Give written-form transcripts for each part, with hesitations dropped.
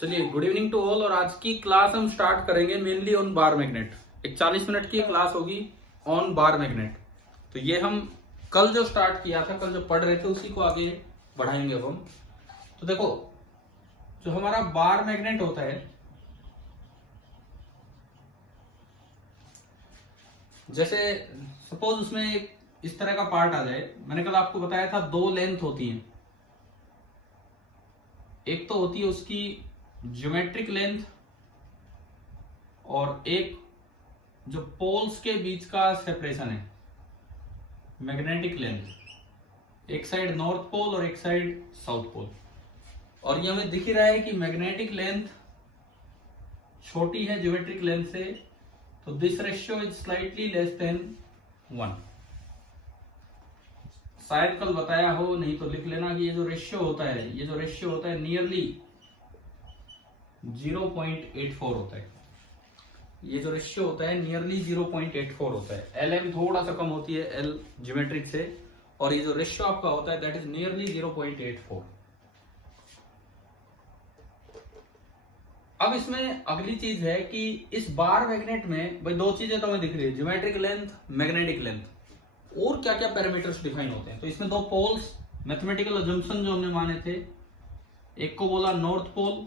चलिए, good evening to all. और आज की क्लास हम स्टार्ट करेंगे मेनली ऑन बार मैग्नेट। एक 40 मिनट की क्लास होगी ऑन बार मैग्नेट। तो ये हम कल जो स्टार्ट किया था, कल जो पढ़ रहे थे, उसी को आगे बढ़ाएंगे अब हम। तो देखो, जो हमारा बार मैग्नेट होता है, जैसे सपोज उसमें एक इस तरह का पार्ट आ जाए। मैंने कल आपको बताया था दो लेंथ होती हैं। एक तो होती है उसकी ज्योमेट्रिक लेंथ, और एक जो पोल्स के बीच का सेपरेशन है, मैग्नेटिक लेंथ। एक साइड नॉर्थ पोल और एक साइड साउथ पोल। और ये हमें दिख ही रहा है कि मैग्नेटिक लेंथ छोटी है ज्योमेट्रिक लेंथ से, तो this ratio is slightly less than 1। शायद कल बताया हो, नहीं तो लिख लेना कि ये जो रेशियो होता है नियरली 0.84 होता है। ये जो रेशियो होता है नियरली 0.84 होता है। एलएम थोड़ा सा कम होती है एल ज्योमेट्रिक से, और ये जो रेशियो आपका होता है दैट इज नियरली 0.84। अब इसमें अगली चीज है कि इस बार मैग्नेट में भाई दो चीजें तो हमें दिख रही है, ज्योमेट्रिक लेंथ, मैग्नेटिक लेंथ। और क्या क्या पैरामीटर्स डिफाइन होते हैं। तो इसमें दो पोल्स, मैथमेटिकल अजम्पशन जो हमने माने थे, एक को बोला नॉर्थ पोल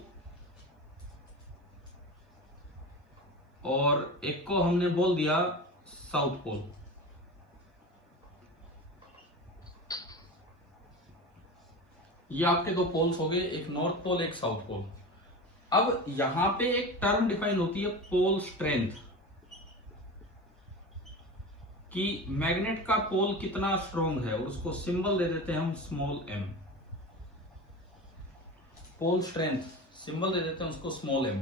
और एक को हमने बोल दिया साउथ पोल। ये आपके दो पोल्स हो गए, एक नॉर्थ पोल एक साउथ पोल। अब यहां पे एक टर्म डिफाइन होती है पोल स्ट्रेंथ, कि मैग्नेट का पोल कितना स्ट्रॉन्ग है, और उसको सिंबल दे देते हैं हम small m। Pole strength symbol दे देते हैं उसको स्मॉल m।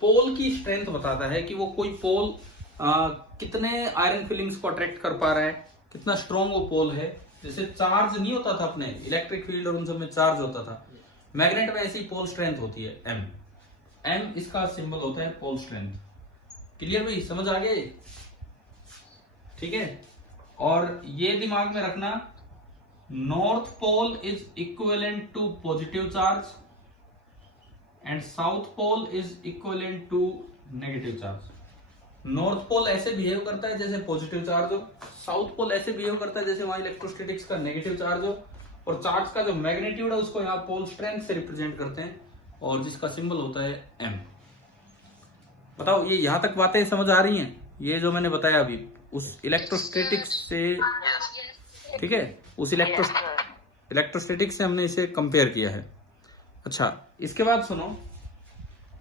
पोल की स्ट्रेंथ बताता है कि वो कोई पोल कितने आयरन फिलिंग्स को अट्रैक्ट कर पा रहा है, कितना स्ट्रॉन्ग वो पोल है। जैसे चार्ज नहीं होता था अपने इलेक्ट्रिक फील्ड और उन सब में चार्ज होता था, मैग्नेट में ऐसी पोल स्ट्रेंथ होती है m। m इसका सिंबल होता है पोल स्ट्रेंथ। क्लियर भाई, समझ आ गए? ठीक है। और ये दिमाग में रखना, north pole is equivalent to positive charge and south pole is equivalent to negative charge. North pole ऐसे बिहेव करता है जैसे पॉजिटिव चार्ज हो, साउथ पोल ऐसे बिहेव करता है जैसे वहां इलेक्ट्रोस्टैटिक्स का नेगेटिव चार्ज हो। और चार्ज का जो मैग्नीट्यूड है उसको यहाँ पोल स्ट्रेंथ से रिप्रेजेंट करते हैं, और जिसका सिंबल होता है m। बताओ, ये यहां तक बातें समझ आ रही हैं? ये जो मैंने बताया अभी उस इलेक्ट्रोस्टैटिक्स से, ठीक है, उस इलेक्ट्रोस्टैटिक्स से हमने इसे कंपेयर किया है। अच्छा, इसके बाद सुनो,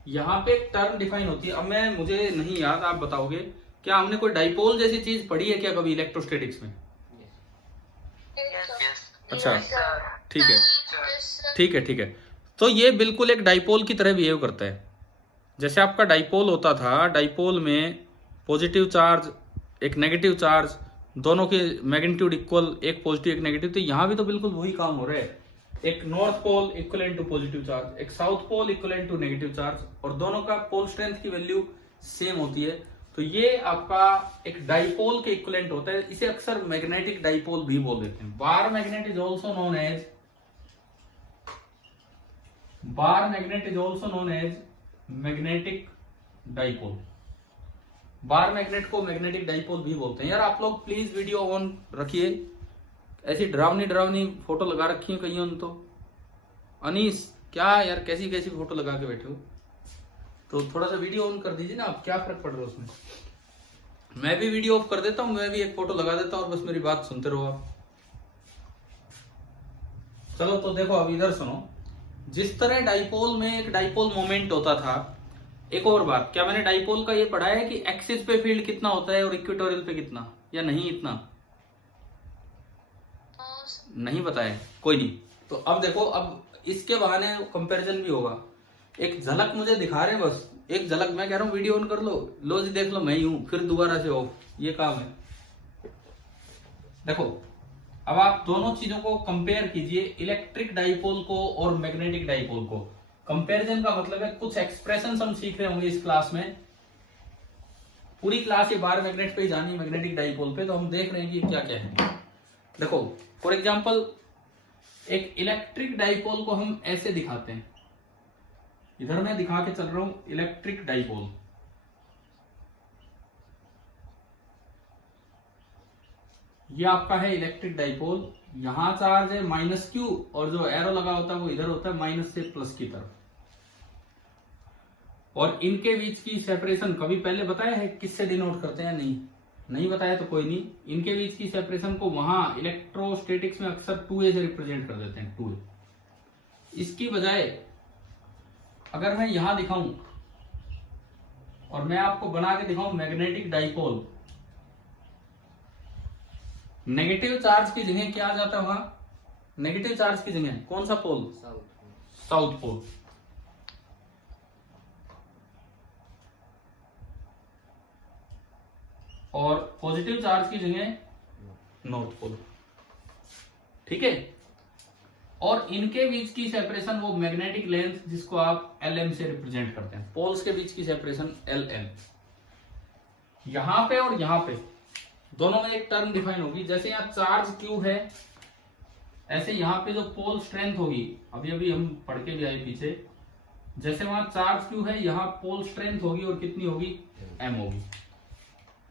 यहाँ पे एक टर्म डिफाइन होती है। अब मुझे नहीं याद, आप बताओगे क्या हमने कोई डाइपोल जैसी चीज पढ़ी है क्या कभी इलेक्ट्रोस्टैटिक्स में? अच्छा, ठीक है ठीक है ठीक है। तो ये बिल्कुल एक डाइपोल की तरह बिहेव करता है। जैसे आपका डाइपोल होता था, डाइपोल में पॉजिटिव चार्ज एक नेगेटिव चार्ज, दोनों के मैग्नीट्यूड इक्वल, एक पॉजिटिव एक नेगेटिव। तो यहाँ भी तो बिल्कुल वही काम हो रहा है। एक north pole equivalent to positive charge, एक south pole equivalent to negative charge, और दोनों का पोल स्ट्रेंथ की वैल्यू सेम होती है। तो ये आपका एक डाइपोल के इक्वलेंट होता है। इसे अक्सर मैग्नेटिक डाइपोल भी बोल देते हैं। Bar magnet is also known as magnetic dipole. Bar magnet को मैग्नेटिक डाइपोल भी बोलते हैं। यार आप लोग प्लीज वीडियो ऑन रखिए, ऐसी डरावनी फोटो लगा रखी है कहीं तो। अनीस, क्या यार कैसी कैसी फोटो लगा के बैठे हो? तो थोड़ा सा वीडियो ऑन कर दीजिए ना, आप क्या फर्क पड़ रहा है उसमें। मैं भी वीडियो ऑफ कर देता हूँ, मैं भी एक फोटो लगा देता हूँ और बस मेरी बात सुनते रहो आप। चलो तो देखो, अब इधर सुनो। जिस तरह डाइपोल में एक डाइपोल मोमेंट होता था, एक और बात, क्या मैंने डाइपोल का ये पढ़ा है कि एक्सिस पे फील्ड कितना होता है और इक्वेटोरियल पे कितना, या नहीं? इतना नहीं पता है? कोई नहीं। तो अब देखो, अब इसके बहाने कंपैरिजन भी होगा। एक झलक मुझे दिखा रहे हैं, बस एक झलक। मैं कह रहा हूँ वीडियो ऑन कर लो जी, देख लो मैं ही हूं, फिर दोबारा से ऑफ, ये काम है। देखो, अब आप दोनों चीजों को कंपेयर कीजिए, इलेक्ट्रिक डाइपोल को और मैग्नेटिक डाइपोल को। कंपैरिजन का मतलब है कुछ एक्सप्रेशन हम सीख रहे होंगे इस क्लास में। पूरी क्लास ये बार मैग्नेट पे ही जानी, मैग्नेटिक डाइपोल पे, तो हम देख रहे हैं कि क्या क्या है। देखो, फॉर एग्जाम्पल, एक इलेक्ट्रिक डाइपोल को हम ऐसे दिखाते हैं, इधर मैं दिखा के चल रहा हूं इलेक्ट्रिक डाइपोल। ये आपका है इलेक्ट्रिक डाइपोल, यहां चार्ज है -q और जो एरो लगा होता है वो इधर होता है माइनस से प्लस की तरफ। और इनके बीच की सेपरेशन कभी पहले बताया है किससे डिनोट करते हैं? नहीं बताया तो कोई नहीं। इनके बीच की सेपरेशन को वहां इलेक्ट्रोस्टैटिक्स में अक्सर 2a से रिप्रेजेंट कर देते हैं, 2a। इसकी बजाय अगर मैं यहां दिखाऊं और मैं आपको बना के दिखाऊं मैग्नेटिक डाइपोल, नेगेटिव चार्ज की जगह क्या आ जाता है वहां? नेगेटिव चार्ज की जगह कौन सा पोल? South pole. और पॉजिटिव चार्ज की जगह नॉर्थ पोल। ठीक है। और इनके बीच की सेपरेशन वो मैग्नेटिक लेंथ जिसको आप Lm से रिप्रेजेंट करते हैं, पोल्स के बीच की सेपरेशन Lm। यहां पे और यहां पे दोनों में एक टर्म डिफाइन होगी। जैसे यहाँ चार्ज Q है, ऐसे यहाँ पे जो पोल स्ट्रेंथ होगी, अभी अभी हम पढ़ के भी आए पीछे, जैसे वहां चार्ज Q है, यहाँ पोल स्ट्रेंथ होगी और कितनी होगी? M होगी।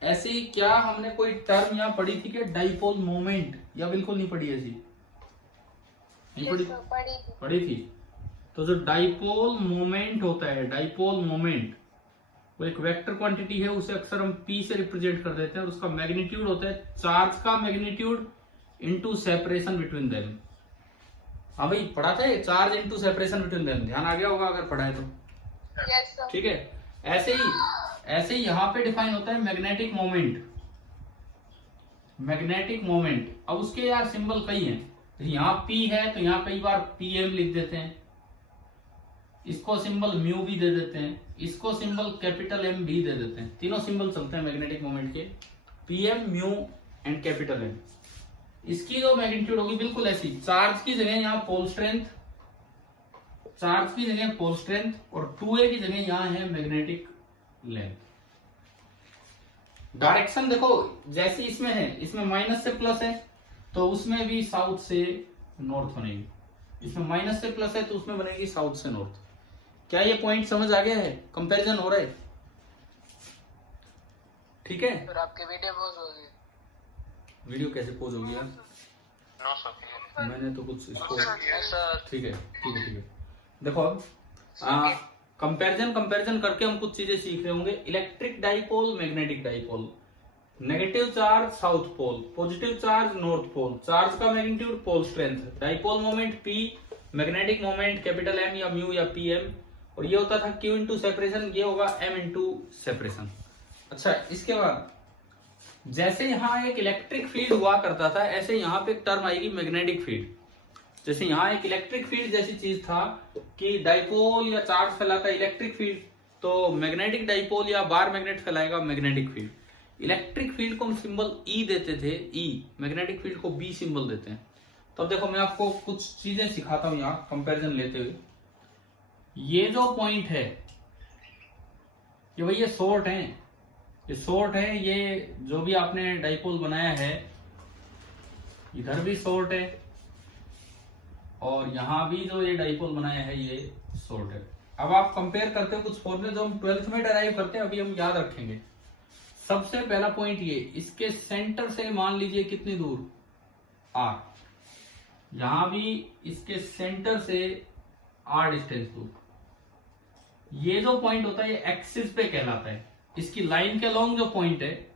ऐसे ही क्या हमने कोई टर्म यहाँ पढ़ी थी क्या? डाइपोल मोमेंट, या बिल्कुल नहीं पढ़ी? ऐसी पढ़ी थी। तो जो डाइपोल मोमेंट होता है, डाइपोल मोमेंट वो एक वेक्टर क्वांटिटी है, उसे अक्सर हम P से रिप्रेजेंट कर देते हैं और उसका मैग्नीट्यूड होता है चार्ज का magnitude into separation between them. हाँ भाई पढ़ा था ये, charge into separation between them, ध्यान आ गया होगा अगर पढ़ा है तो। ठीक है। ऐसे ही यहाँ पे डिफाइन होता है मैग्नेटिक मोमेंट। मैग्नेटिक मोमेंट, अब उसके यार सिंबल कई हैं। यहाँ P है तो यहाँ कई बार PM लिख देते हैं, इसको सिंबल म्यू भी दे देते हैं, इसको सिंबल कैपिटल M भी दे देते हैं। तीनों सिंबल चलते हैं मैग्नेटिक मोमेंट के, PM, mu and capital M। इसकी जो मैग्नीट्यूड होगी बिल्कुल ऐसी, चार्ज की जगह यहाँ पोल स्ट्रेंथ, चार्ज की जगह पोल स्ट्रेंथ, और 2a की जगह यहाँ है मैग्नेटिक लेंथ। डायरेक्शन देखो जैसी इसमें है, इसमें माइनस से प्लस है तो उसमें भी साउथ से नॉर्थ बनेगी, इसमें माइनस से प्लस है तो उसमें बनेगी साउथ से नॉर्थ। क्या ये पॉइंट समझ आ गया है? कंपैरिजन हो रहा है? ठीक है। फिर आपकी वीडियो पॉज होगी। वीडियो कैसे पॉज होगी यार? नो सर, मैंने तो कुछ इसको सर ठीक है। देखो अब कंपैरिजन करके हम कुछ चीजें सीख रहे होंगे। Electric dipole, magnetic dipole, negative charge south pole, positive charge north pole, charge का magnitude pole strength, dipole moment P, magnetic moment capital M या म्यू या PM, और ये होता था Q इंटू सेपरेशन, ये होगा M इंटू सेपरेशन। अच्छा, इसके बाद जैसे यहाँ एक इलेक्ट्रिक फील्ड हुआ करता था, ऐसे यहाँ पे एक टर्म आएगी मैग्नेटिक फील्ड। जैसे यहाँ एक इलेक्ट्रिक फील्ड जैसी चीज था कि डाइपोल या चार्ज फैलाता है इलेक्ट्रिक फील्ड, तो मैग्नेटिक डाइपोल या बार मैग्नेट फैलाएगा मैग्नेटिक फील्ड। इलेक्ट्रिक फील्ड को हम सिंबल E देते थे, E, मैग्नेटिक फील्ड को B सिंबल देते हैं। तो अब देखो मैं आपको कुछ चीजें सिखाता हूं यहाँ कंपैरिजन लेते हुए। ये जो पॉइंट है ये भाई ये शॉर्ट है, ये जो भी आपने डाइपोल बनाया है इधर भी शॉर्ट है, और यहां भी जो ये डाइपोल बनाया है ये शॉर्ट है। अब आप कंपेयर करते हो कुछ फॉर्मूले जो हम 12th में डराइव करते हैं, अभी हम याद रखेंगे। सबसे पहला पॉइंट ये, इसके सेंटर से मान लीजिए कितनी दूर? R। यहां भी इसके सेंटर से R डिस्टेंस दूर। ये जो पॉइंट होता है ये एक्सिस पे कहलाता है। इसकी लाइन के अलोंग जो पॉइंट है,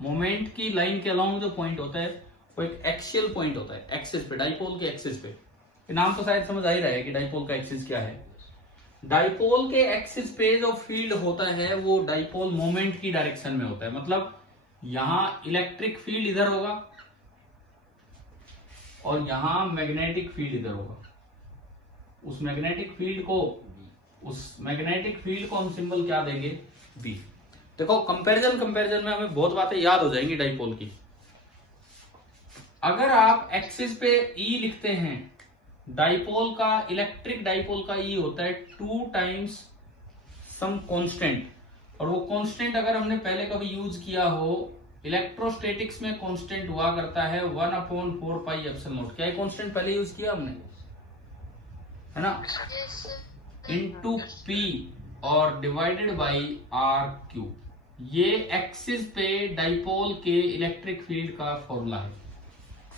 मोमेंट की लाइन के अलोंग जो पॉइंट होता है वो एक एक्सियल पॉइंट होता है, एक्सिस पे, डाइपोल के एक्सिस पे। नाम तो शायद समझ आ ही रहा है कि डाइपोल का एक्सिस क्या है। डाइपोल के एक्सिस पे जो फील्ड होता है वो डाइपोल मोमेंट की डायरेक्शन में होता है। मतलब यहां इलेक्ट्रिक फील्ड इधर होगा और यहां मैग्नेटिक फील्ड इधर होगा। उस मैग्नेटिक फील्ड को हम सिंबल क्या देंगे? B। देखो कंपैरिजन में हमें बहुत बातें याद हो जाएंगी डाइपोल की। अगर आप एक्सिस पे E लिखते हैं, डाइपोल का, इलेक्ट्रिक डाइपोल का E होता है 2 टाइम्स सम कांस्टेंट, और वो कांस्टेंट अगर हमने पहले कभी यूज किया हो, इलेक्ट्रोस्टैटिक्स में कांस्टेंट हुआ करता है 1/4 पाई एप्सिलॉन नॉट। क्या ये कांस्टेंट पहले यूज किया हमने, है ना? इंटू पी और डिवाइडेड बाई आर क्यू। ये एक्सिस पे डाइपोल के इलेक्ट्रिक फील्ड का फॉर्मूला है।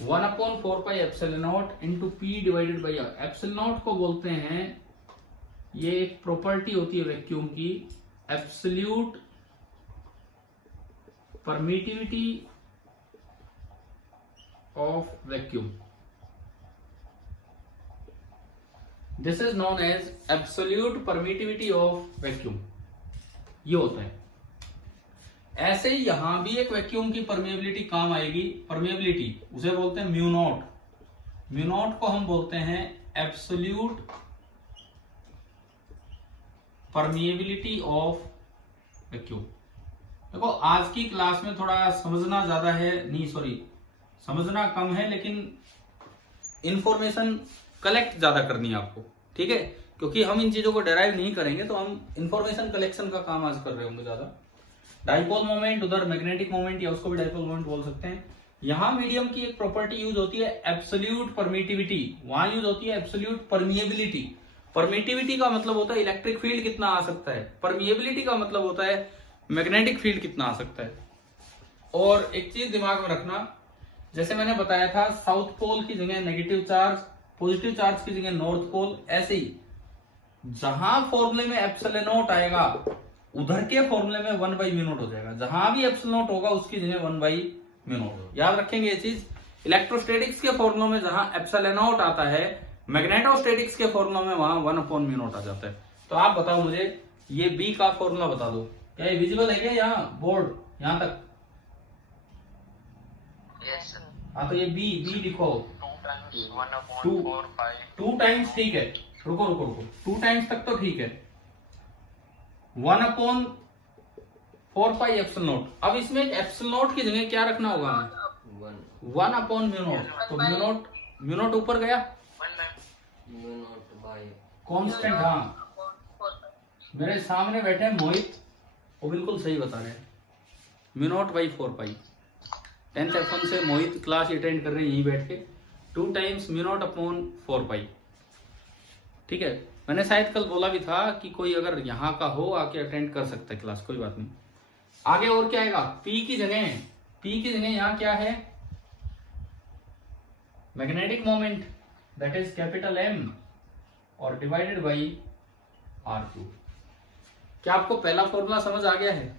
1/4πε0 into P divided by R. Epsilon को बोलते हैं, ये एक प्रॉपर्टी होती है वैक्यूम की, absolute permittivity of vacuum. This is known as absolute permittivity of vacuum. ये होता है। ऐसे ही यहां भी एक वैक्यूम की परमिएबिलिटी काम आएगी। परमिएबिलिटी उसे बोलते हैं म्यू नॉट। म्यू नॉट को हम बोलते हैं एब्सोल्यूट परमिएबिलिटी ऑफ वैक्यूम। देखो आज की क्लास में थोड़ा समझना ज्यादा है, नहीं सॉरी समझना कम है, लेकिन इंफॉर्मेशन कलेक्ट ज्यादा करनी है आपको, ठीक है? क्योंकि हम इन चीजों को डेराइव नहीं करेंगे तो हम इंफॉर्मेशन कलेक्शन का काम आज कर रहे होंगे ज्यादा। डाइपोल मोमेंट, उधर मैग्नेटिक मोमेंट या उसको भी डाइपोल मोमेंट बोल सकते हैं। यहां मीडियम की एक प्रॉपर्टी यूज होती है एब्सोल्यूट परमिटिविटी, वहां यूज होती है एब्सोल्यूट परमिएबिलिटी। परमिटिविटी का मतलब होता है इलेक्ट्रिक फील्ड कितना आ सकता है, परमिएबिलिटी का मतलब होता है मैग्नेटिक फील्ड कितना आ सकता है। और एक चीज दिमाग में रखना, जैसे मैंने बताया था साउथ पोल की जगह नेगेटिव चार्ज, पॉजिटिव चार्ज की जगह नॉर्थ पोल, ऐसे ही जहां फॉर्मूले में एप्सिलॉन नॉट आएगा उधर के फॉर्मूले में 1/μ0 हो जाएगा। जहां भी एप्सिलॉन नॉट होगा उसकी जगह 1/μ0। याद रखेंगे ये चीज। इलेक्ट्रोस्टैटिक्स के फॉर्मूलों में जहां एप्सिलॉन नॉट आता है, मैग्नेटोस्टैटिक्स के फॉर्मूलों में वहां 1/μ0 आ जाता है। तो आप बताओ मुझे ये बी का फॉर्मूला बता दो। क्या ये विजिबल है क्या यहाँ बोर्ड यहां तक? Yes sir. हाँ तो ये बी लिखो। 2 टाइम्स ठीक है, रुको 2 टाइम्स तक तो ठीक है। 1/4πε0। अब इसमें एप्सिलॉन की जगह क्या रखना होगा हमें? 1/μ0। तो म्यू नॉट ऊपर गया, कांस्टेंट। हाँ मेरे सामने बैठे हैं मोहित, वो बिल्कुल सही बता रहे हैं। μ0/4π। 10th F1 से मोहित क्लास अटेंड कर रहे हैं यहीं बैठ के। 2 टाइम्स μ0/4π। ठीक है, मैंने शायद कल बोला भी था कि कोई अगर यहाँ का हो आके अटेंड कर सकता है क्लास, कोई बात नहीं। आगे और क्या आएगा? P की जगह यहाँ क्या है? Magnetic moment, that is capital M और डिवाइडेड बाई R2। क्या आपको पहला फॉर्मूला समझ आ गया है?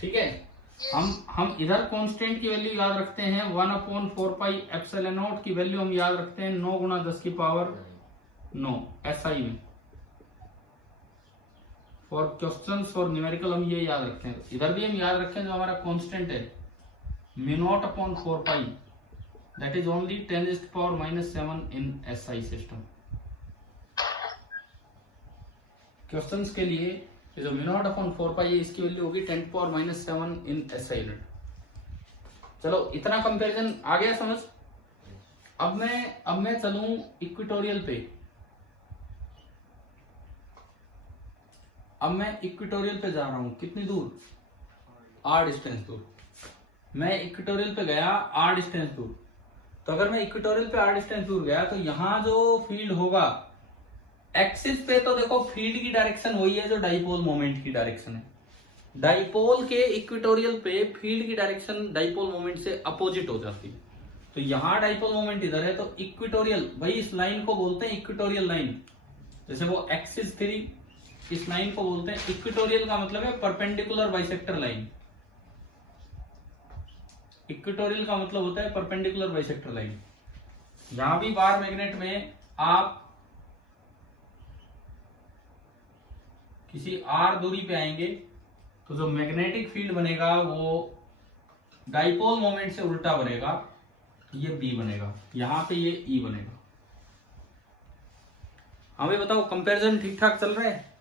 ठीक है, हम इधर कांस्टेंट की वैल्यू याद रखते हैं। 1/4πε0 की वैल्यू हम याद रखते हैं 9 × 10⁹ SI में। फॉर क्वेश्चंस फॉर न्यूमेरिकल हम ये याद रखते हैं। इधर भी हम याद रखें जो हमारा कांस्टेंट है μ0/4π, that is only 10⁻⁻7 in SI system. Questions के लिए जो μ0/4π है इसकी वैल्यू होगी 10⁻⁻7 इन SI यूनिट। चलो इतना कंपैरिजन आ गया समझ। अब मैं चलूं इक्वेटोरियल पे। अब मैं इक्वेटोरियल पे जा रहा हूं। कितनी दूर? R डिस्टेंस दूर। मैं इक्वेटोरियल पे गया R डिस्टेंस दूर। तो अगर मैं इक्वेटोरियल पे R डिस्टेंस दूर गया तो यहां जो फील्ड होगा एक्सिस पे, तो देखो फील्ड की डायरेक्शन वही है जो डाइपोल मोमेंट की डायरेक्शन है। डाइपोल के इक्वेटोरियल पे फील्ड की डायरेक्शन डाइपोल मोमेंट से अपोजिट हो जाती है। तो यहां डाइपोल मोमेंट इधर है, तो इक्वेटोरियल, भाई इस लाइन को बोलते हैं इक्वेटोरियल लाइन। जैसे वो एक्सिस 3, इस लाइन को बोलते हैं इक्वेटोरियल का मतलब है परपेंडिकुलर बाइसेक्टर लाइन। इक्वेटोरियल का मतलब होता है परपेंडिकुलर बाइसेक्टर लाइन। यहां भी बार मैग्नेट में आप किसी R दूरी पे आएंगे तो जो मैग्नेटिक फील्ड बनेगा वो डाइपोल मोमेंट से उल्टा बनेगा। ये B बनेगा, यहां पे ये E बनेगा। हमें बताओ कंपैरिजन ठीक ठाक चल रहा है?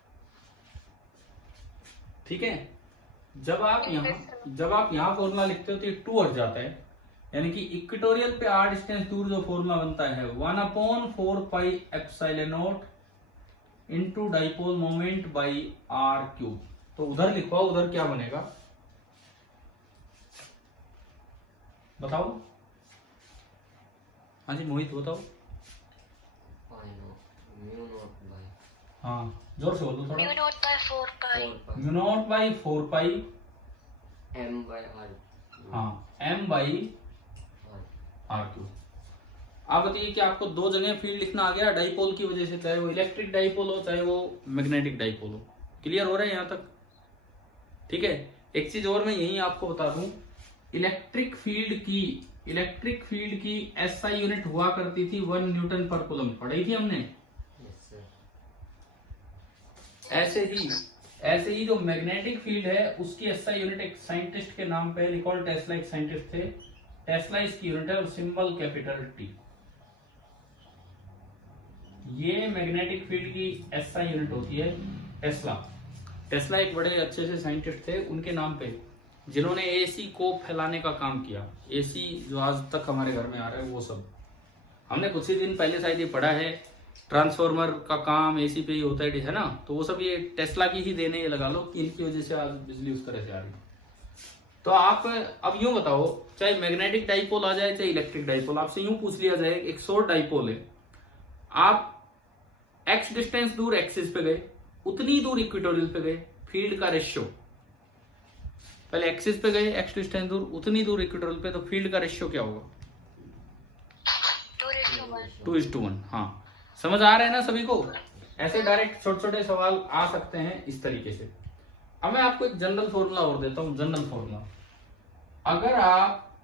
ठीक है, जब आप यहां फॉर्मूला लिखते हो तो ये 2 हट जाता है, यानी कि इक्वेटोरियल पे R डिस्टेंस दूर जो फॉर्मूला बनता है 1/4πε0 into dipole moment by R3। तो उधर लिखो, उधर क्या बनेगा बताओ। हाँ जी मोहित बताओ। म्यू नॉट बाय हाँ जोर से बोलो थोड़ा। Mu naught by 4 pi mu naught by 4 pi M by R. हाँ m बाई आर क्यूब। आप बताइए कि आपको दो जगह फील्ड लिखना आ गया डाइपोल की वजह से, चाहे वो इलेक्ट्रिक डाइपोल हो चाहे वो मैग्नेटिक डाइपोल हो। क्लियर हो रहा है यहाँ तक? ठीक है। एक चीज और मैं यही आपको बता दूं, इलेक्ट्रिक फील्ड की एसआई यूनिट हुआ करती थी 1 न्यूटन पर कूलम, पढ़ी थी हमने। Yes sir. ऐसे ही जो मैग्नेटिक फील्ड है उसकी एसआई यूनिट एक साइंटिस्ट के नाम पे, निकोल टेस्ला एक साइंटिस्ट थे, टेस्ला इसकी यूनिट है और सिंबल कैपिटल टी। ये मैग्नेटिक फील्ड की एसआई यूनिट होती है टेस्ला एक बड़े अच्छे से साइंटिस्ट थे, उनके नाम पे, जिन्होंने एसी को फैलाने का काम किया। एसी जो आज तक हमारे घर में आ रहा है वो सब हमने कुछ ही दिन पहले शायद ये पढ़ा है, ट्रांसफार्मर का काम एसी पे ही होता है ना, तो वो सब ये टेस्ला की ही देने, ये लगा लो कि इनकी वजह से आज बिजली उस तरह से आ रही है। तो आप अब यूं बताओ, चाहे मैग्नेटिक डाइपोल आ जाए चाहे इलेक्ट्रिक डाइपोल, आपसे यूं पूछ लिया जाए एक शॉर्ट डाइपोल है, आप एक्स डिस्टेंस दूर एक्सिस पे गए, उतनी दूर इक्वेटोरियल पे गए, फील्ड का रेशियो, पहले एक्सिस पे गए एक्स डिस्टेंस दूर, उतनी दूर इक्वेटोरियल पे, तो फील्ड का रेशियो क्या होगा? 2:1। हाँ समझ आ रहा है ना सभी को? ऐसे डायरेक्ट छोटे छोटे सवाल आ सकते हैं इस तरीके से। अब मैं आपको एक जनरल फॉर्मूला और देता हूं। जनरल फॉर्मूला, अगर आप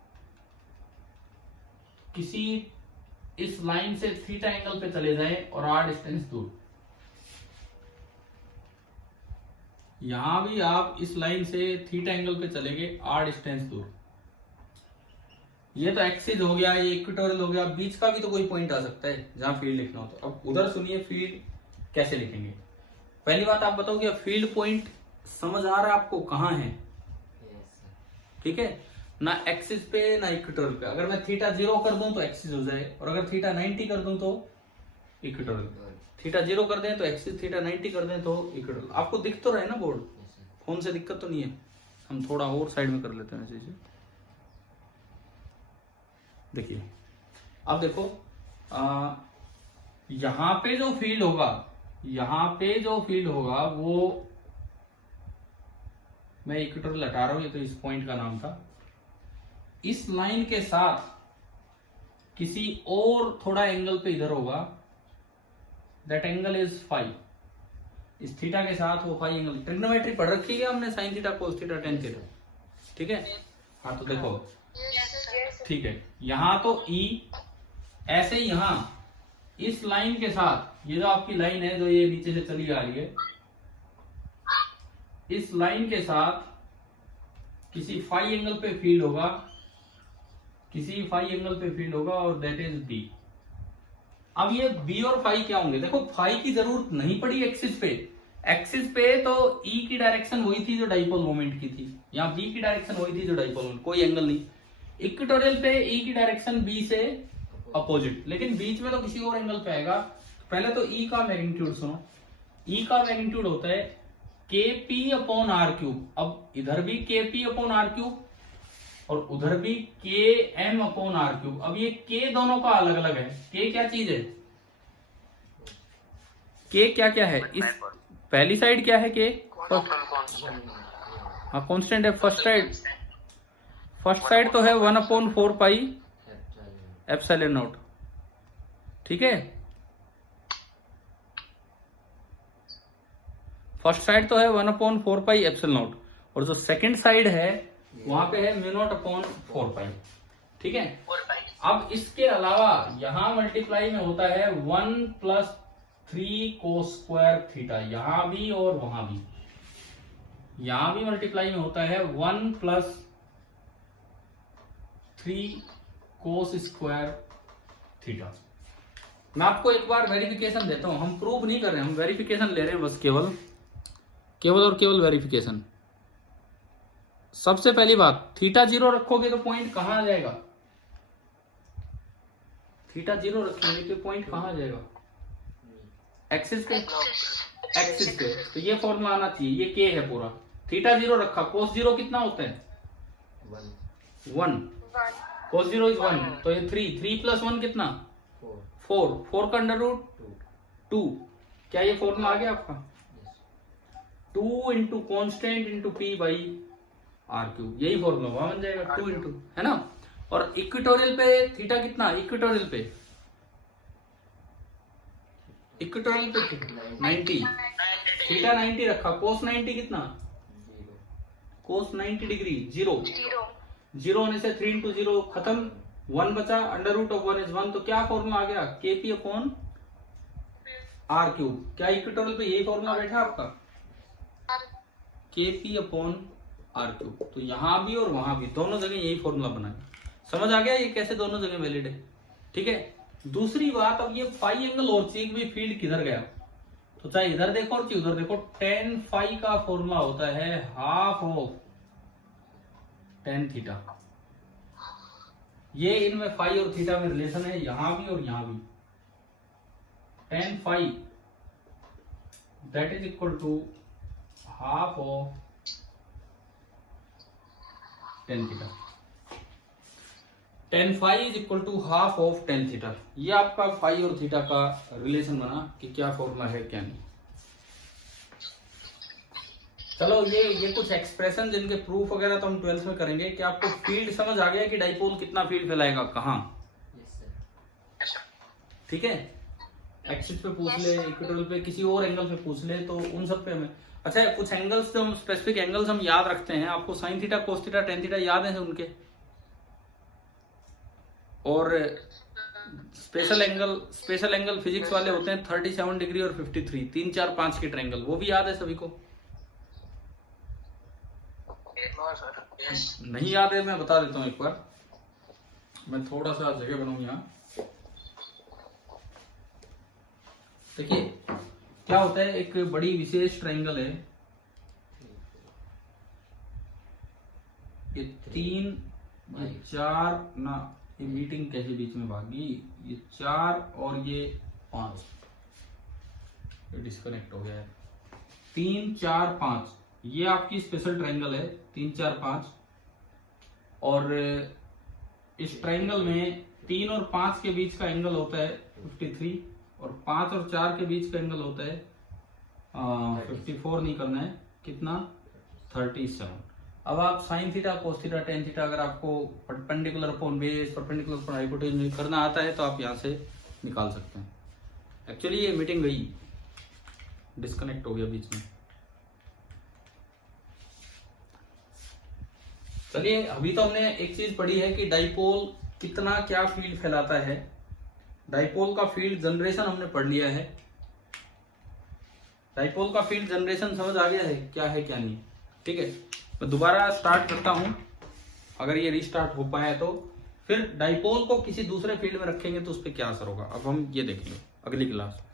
किसी इस लाइन से थीटा एंगल पे चले जाएं और आर डिस्टेंस दूर, यहां भी आप इस लाइन से थीटा एंगल पे चले गए आर डिस्टेंस दूर, ये तो एक्सिस हो गया, ये इक्वेटोरियल हो गया, बीच का भी तो कोई पॉइंट आ सकता है जहां फील्ड लिखना हो। तो अब उधर सुनिए फील्ड कैसे लिखेंगे। पहली बात आप बताओ कि फील्ड पॉइंट समझ आ रहा है आपको कहाँ है? Yes sir. ठीक है ना, एक्सिस पे ना इक्वेटोरियल पे। अगर मैं थीटा 0 कर दूं तो एक्सिस हो जाए, और अगर थीटा 90 कर दूं तो इक्वेटोरियल। थीटा 0 कर दें तो एक्सिस, थीटा 90 कर दें तो इक्वेटोरियल। आपको दिख तो रहा है ना बोर्ड? Yes sir. फोन से दिक्कत तो नहीं है? हम थोड़ा और साइड में कर लेते हैं ऐसे। देखिए अब देखो, यहां पे जो फील्ड होगा, वो मैं इक्वेटोरियल हटा रहा हूं, ये तो इस पॉइंट का नाम था। इस लाइन के साथ किसी और थोड़ा एंगल पे इधर होगा, दैट एंगल इज फाई। इस थीटा के साथ वो फाई एंगल, ट्रिग्नोमेट्री पढ़ रखी है हमने, sine theta cos theta tan theta. ठीक है, हाँ तो देखो ठीक है, यहां तो E, ऐसे ही यहां इस लाइन के साथ, ये जो आपकी लाइन है जो ये नीचे से चली आ रही है, इस लाइन के साथ किसी फाई एंगल पे फील्ड होगा, और दैट इज B। अब ये B और फाई क्या होंगे? देखो फाई की जरूरत नहीं पड़ी एक्सिस पे तो E की डायरेक्शन वही थी जो डाइपोल मोमेंट की थी, यहाँ B की डायरेक्शन वही थी जो डाइपोल मोमेंट, कोई एंगल नहीं। इक्वेटोरियल पे E की डायरेक्शन B से अपोजिट, लेकिन बीच में तो किसी और एंगल पे आएगा। पहले तो E का मैग्नीट्यूड सुनो, E का मैग्नीट्यूड होता है KP/R³। अब इधर भी KP/R³ और उधर भी KM/R³। अब ये K दोनों का अलग अलग है। K क्या चीज है? K क्या है? इस पहली साइड क्या है? K हाँ कांस्टेंट है। फर्स्ट साइड तो है 1/4 पाई एप्सिलॉन नॉट। ठीक है, फर्स्ट साइड तो है 1/4 पाई एप्सिलॉन नॉट, और जो सेकंड साइड है वहां पे है μ0/4 पाई। ठीक है, अब इसके अलावा यहां मल्टीप्लाई में होता है 1+3 cos स्क्वायर थीटा, यहां भी और वहां भी। यहां भी मल्टीप्लाई में होता है 1+3 cos स्क्वायर थीटा। मैं आपको एक बार वेरिफिकेशन देता हूं, हम प्रूफ नहीं कर रहे हैं, हम वेरिफिकेशन ले रहे हैं बस, केवल और केवल वेरिफिकेशन। सबसे पहली बात, थीटा 0 रखोगे तो पॉइंट कहां आ जाएगा? थीटा 0 रखेंगे तो पॉइंट कहां आ जाएगा? एक्सिस पे। तो ये फॉर्मूला आना चाहिए, ये K है पूरा। थीटा 0 रखा, cos 0 कितना होता है? 1। cos 0 is 1, तो ये 3 + 1 कितना? 4 का अंडर रूट 2, क्या ये फॉर्मूला आ गया आपका? yes 2 into constant into P by R cube, यही फॉर्मूला वहां बन जाएगा 2 इंटू, है ना। और इक्वेटोरियल पे थीटा कितना? इक्वेटोरियल पे 90, थीटा 90 रखा, कोस 90 कितना? 0 कोस 90 डिग्री, 0 होने से 3 इंटू 0 खत्म, 1 बचा, अंडर रूट ऑफ 1 इज 1, तो क्या फॉर्मूला आ गया? KP upon R cube. क्या इक्वेटोरियल पे यही फॉर्मूला बैठा आपका? KP upon R cube. तो यहां भी और वहां भी दोनों जगह यही फॉर्मूला बना है। समझ आ गया ये कैसे दोनों जगह वैलिड है? ठीक है। दूसरी बात, अब ये फाई एंगल और चीक भी फील्ड किधर गया, तो चाहे इधर देखो और चाहे उधर देखो, tan फाई का फॉर्मूला होता है हाफ ऑफ tan थीटा। ये इनमें फाई और थीटा में रिलेशन है, यहां भी और यहां भी। tan phi that is equal to half of tan theta. tan phi is equal to half of tan theta. ये आपका फाई और थीटा का रिलेशन बना कि क्या फॉर्मूला है क्या नहीं। चलो ये कुछ एक्सप्रेशन जिनके प्रूफ वगैरह तो हम 12th में करेंगे। कि आपको फील्ड समझ आ गया कि डाइपोल कितना फील्ड फैलाएगा कहाँ? yes sir ठीक है। एक्सिस पे पूछ ले, इक्वेटोरियल पे, किसी और एंगल पे पूछ ले, तो उन सब पे हमें अच्छा कुछ एंगल्स जो हम स्पेसिफिक एंगल्स हम याद रखते हैं। आपको sine theta, cos theta, tan theta याद है उनके, और स्पेशल एंगल फिजिक्स वाले होते हैं 37 डिग्री और 53, 3, 4, 5 के ट्रायंगल, वो भी याद है सभी को? No sir. नहीं याद है? मैं बता देता हूँ एक बार, मैं थोड़ा सा जगह बनाऊं यहाँ। देखिए क्या होता है, एक बड़ी विशेष ट्रायंगल है, ये 3, ये 4 ना, ये मीटिंग कैसे बीच में भागी, ये 4 और ये 5, ये डिस्कनेक्ट हो गया है। 3, 4, 5 ये आपकी स्पेशल ट्रायंगल है, 3, 4, 5। और इस ट्रायंगल में 3 और 5 के बीच का एंगल होता है 53, और 5 और 4 के बीच का एंगल होता है 54 नहीं करना है, कितना? 37। अब आप sine theta, cos theta, tan theta अगर आपको perpendicular upon base, perpendicular upon hypotenuse करना आता है तो आप यहाँ से निकाल सकते हैं। एक्चुअली ये मीटिंग गई, डिस्कनेक्ट हो गया बीच में। चलिए, अभी तो हमने एक चीज पढ़ी है कि डाइपोल कितना क्या फील्ड फैलाता है। डाइपोल का फील्ड जनरेशन हमने पढ़ लिया है। डाइपोल का फील्ड जनरेशन समझ आ गया है क्या है क्या नहीं? ठीक है, मैं दोबारा स्टार्ट करता हूं, अगर ये रीस्टार्ट हो पाया तो। फिर डाइपोल को किसी दूसरे फील्ड में रखेंगे तो उस पर क्या असर होगा, अब हम ये देखेंगे अगली क्लास में।